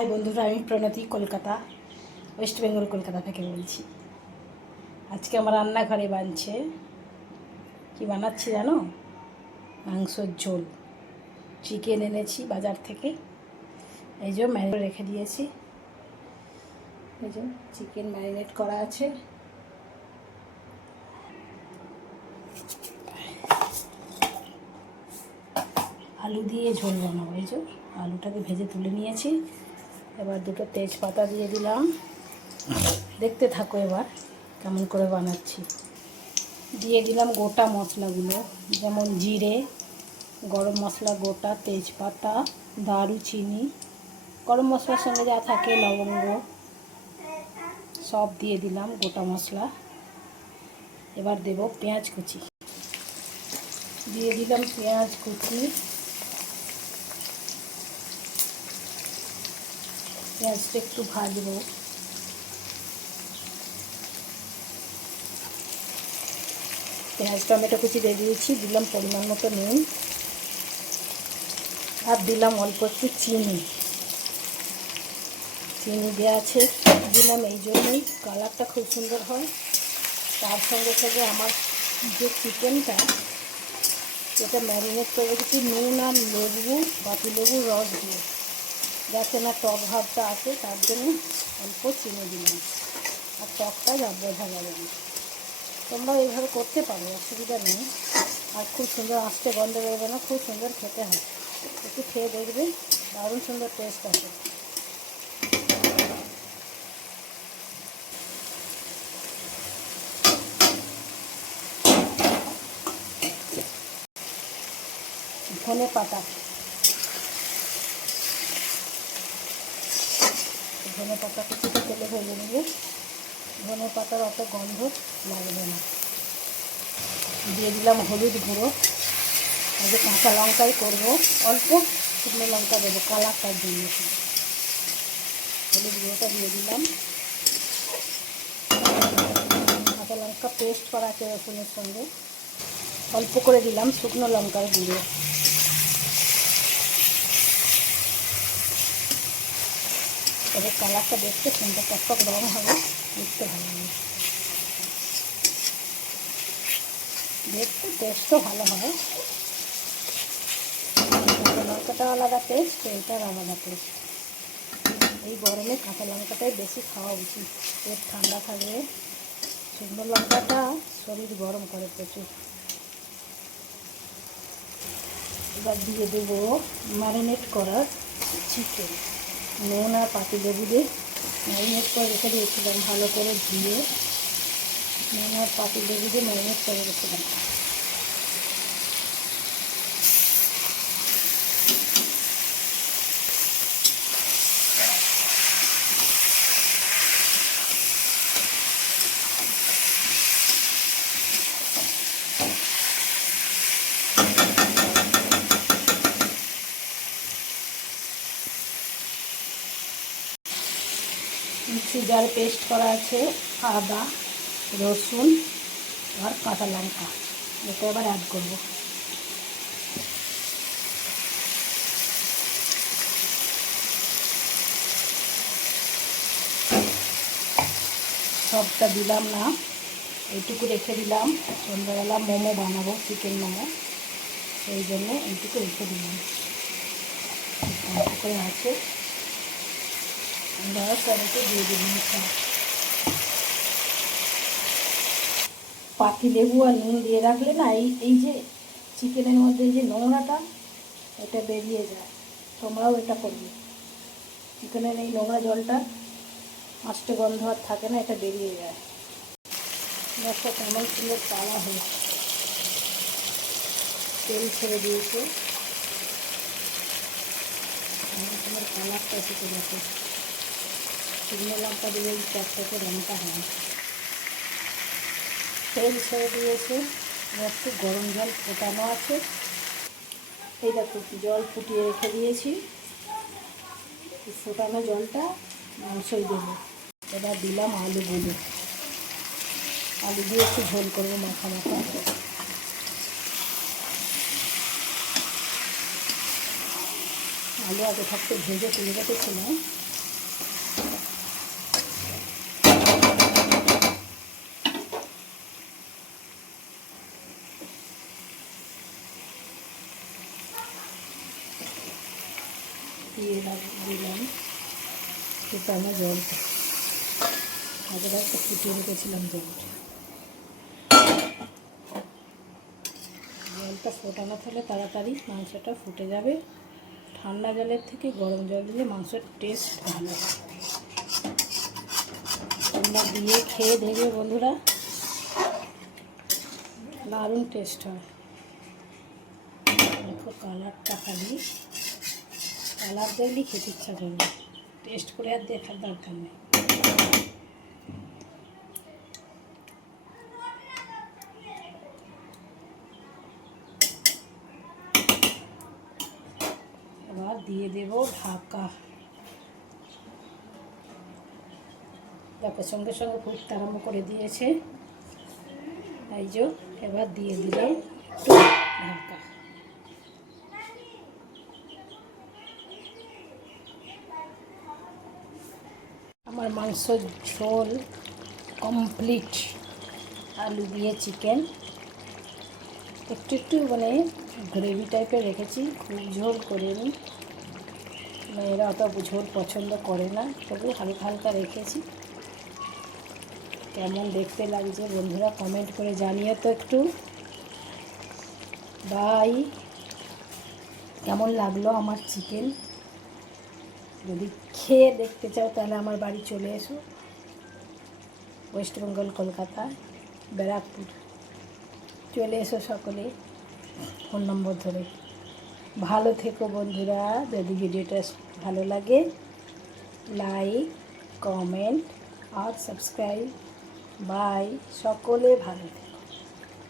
High বন্ধুরা, আমি প্রণতি, Kolkata, West Bengal, Kolkata থেকে বলছি। আজকে আমার রান্নাঘরে বানছে, কি বানাচ্ছি জানো? মাংসর ঝোল। চিকেন এনেছি বাজার থেকে, এই যে ম্যারিনেট রেখে দিয়েছি। এই যে চিকেন ম্যারিনেট করা আছে। আলু দিয়ে ঝোল বানাবো। এই যে আলুটাকে ভেজে তুলে নিয়েছি। এবার দুটো তেজপাতা দিয়ে দিলাম। দেখতে থাকো এবার কেমন করে বানাচ্ছি। দিয়ে দিলাম গোটা মশলাগুলো, যেমন জিরে, গরম মশলা গোটা, তেজপাতা, দারুচিনি, গরম মশলার সঙ্গে যা থাকে লবঙ্গ, সব দিয়ে দিলাম গোটা মশলা। এবার দেব পেঁয়াজ কুচি, দিয়ে দিলাম পেঁয়াজ কুচি। পেঁয়াজটা একটু ভাজবো। পেঁয়াজ টমেটো কুচি দিয়ে দিয়েছি, দিলাম পরিমাণ মতো নুন, আর দিলাম অল্প একটু চিনি। চিনি দেওয়া আছে, দিলাম এই জন্যই কালারটা খুব সুন্দর হয়। তার সঙ্গে সঙ্গে আমার যে চিকেনটা, এটা ম্যারিনেট করে রেখেছি নুন আর লেবু, বাটি লেবুর রস দিয়ে, যাতে না টক ভাবটা আসে, তার জন্য অল্প চিনি দিলাম। আর টকটা বোঝা যাবে না। তোমরাও এইভাবে করতে পারো, অসুবিধা নেই। আর খুব সুন্দর আস্তে গন্ধ বেরোবে না, খুব সুন্দর খেতে হয়। একটু খেয়ে দেখবে, দারুণ সুন্দর টেস্ট আছে। ধনে পাতা, ধনে পাতা কিছুটা তেলে ভেজে নেবে, ধনে পাতার অত গন্ধ লাগবে না। দিয়ে দিলাম হলুদ গুঁড়ো। আগে কাঁচা লঙ্কাই করবো, অল্প শুকনো লঙ্কা দেবো কালারটার জন্য। হলুদ গুঁড়োটা দিয়ে দিলাম। কাঁচা লঙ্কা পেস্ট করা আছে রসুনের সঙ্গে, অল্প করে দিলাম শুকনো লঙ্কার গুঁড়ো। তবে কালারটা দেখতে সুন্দর, টকটক রঙ হবে, দেখতে ভালো লাগে, দেখতে টেস্টও ভালো হয়। কাঁচা লঙ্কাটা আলাদা টেস্ট, এটার আলাদা টেস্ট। এই গরমে কাঁচা লঙ্কাটাই বেশি খাওয়া উচিত, পেট ঠান্ডা থাকবে। শুকনো লঙ্কাটা শরীর গরম করে প্রচুর। এবার দিয়ে দেবো ম্যারিনেট করার চিকেন। নুন আর পাতি লেবু দিয়ে ম্যারিনেট করে রেখে দিয়েছিলাম, ভালো করে ধুয়ে নুন আর পাতি লেবু দিয়ে ম্যারিনেট করে রেখেছিলাম। মিক্সি জারে পেস্ট করা আছে আদা, রসুন আর কাঁচা লঙ্কা, এটা এবার অ্যাড করব। সবটা দিলাম না, এইটুকু রেখে দিলাম। সন্ধ্যাবেলা মোমো বানাবো, চিকেন মোমো, সেই জন্য এইটুকু রেখে দিলাম। করে আছে, আমরা কড়াইতে দিয়ে দিলাম। পাতি লেবু আর নুন দিয়ে রাখলে না, এই যে চিকেনের মধ্যে যে নোংরাটা, এটা বেরিয়ে যায়। তোমরাও এটা করবে, চিকেনের এই নোংরা জলটা, আস্তে গন্ধ আর থাকে না, এটা বেরিয়ে যায়। দেখো কেমন সুন্দর তাওয়া হয়েছে, তেল ছেড়ে দিয়েছে, তোমার কালারটা এসেছে। দেখো শুকনো লঙ্কা দিয়ে এই চটচটে রঙটা হয়। তেল ছেড়ে দিয়েছে, একটু গরম জল ফোটানো আছে। এই দেখো জল ফুটিয়ে রেখে দিয়েছি, ফোটানো জলটা মাংসই দেবো। এবার দিলাম আলুগুলো, আলু দিয়ে একটু ঝোল করবো, মাখা মাখা। আলু আগে থাকতে ভেজে তুলে রেখেছিলাম, দিলাম ফুটানো জলটা, আগে একটা ফুটিয়ে রেখেছিলাম জলটা। জলটা ফোটানো থাকলে তাড়াতাড়ি মাংসটা ফুটে যাবে। ঠান্ডা জলের থেকে গরম জল দিলে মাংসের টেস্ট ভালো হয়। তোমরা দিয়ে খেয়ে দেখবে বন্ধুরা, দারুণ টেস্ট হয়। দেখো কালারটা, খালি কালার দেখলেই খেতে ইচ্ছা করবে, টেস্ট করে আর দেখার দরকার নেই। এবার দিয়ে দেব ঢাকা। দেখো সঙ্গে সঙ্গে ফুটতে আরম্ভ করে দিয়েছে। এই যে এবার দিয়ে দিলাম একটু ঢাকা। আমার মাংসর ঝোল কমপ্লিট। আলু দিয়ে চিকেন একটু একটু মানে গ্রেভি টাইপের রেখেছি, খুব ঝোল করিনি, মেয়েরা অত ঝোল পছন্দ করে না, তবু হালকা হালকা রেখেছি। কেমন দেখতে লাগছে বন্ধুরা কমেন্ট করে জানিও তো একটু। বাই। কেমন লাগলো আমার চিকেন, যদি খেয়ে দেখতে চাও তাহলে আমার বাড়ি চলে এসো, ওয়েস্ট বেঙ্গল, কলকাতা, ব্যারাকপুর। চলে এসো সকলে, ফোন নম্বর ধরে। ভালো থেকো বন্ধুরা, যদি ভিডিওটা ভালো লাগে লাইক, কমেন্ট আর সাবস্ক্রাইব। বাই, সকলে ভালো থেকো।